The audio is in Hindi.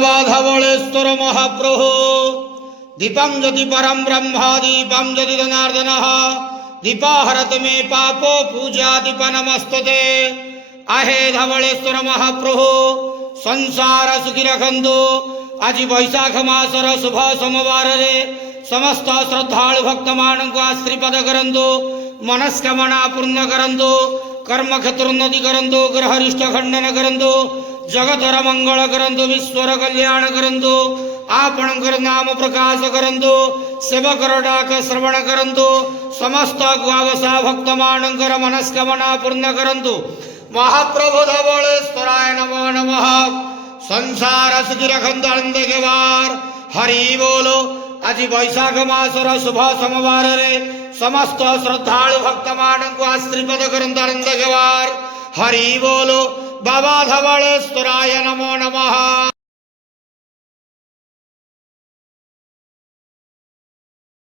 बाबा धवलेश्वर महाप्रभु दीपं ज्योति परम ब्रह्म दीपं ज्योति जनार्दन दीपाहरत मे पापो पूजा दीप नमस्तुते। आहे धवलेश्वर महाप्रभु संसार सुखी रखंतु। आज वैशाख मासर शुभ सोमवार रे समस्त श्रद्धालु भक्त मान को आशीर्वाद करंतु, मनस्कामना पूर्ण करंतु, कर्म क्षेत्र उन्नति करंतु, ग्रहरिष्ट खंडन करंतु, जगतर मंगल करंतु, विश्वर कल्याण करंतु, आपणकर नाम प्रकाश करंतु, सेवकर डाक श्रवण करंतु, समस्त गुआवसा भक्त मानकर मनस्कामना पूर्ण करंतु। महाप्रभु धवलेश्वराय नमो नमः। संसार सुखी रखंतु आनंद के वार हरि बोलो। आज वैशाख मासर शुभ सोमवार रे समस्त श्रद्धालु भक्त मान को आशीर्वाद करंतु आनंद के वार हरि बोलो। बाबा धवलेश्वराय नमो नमः।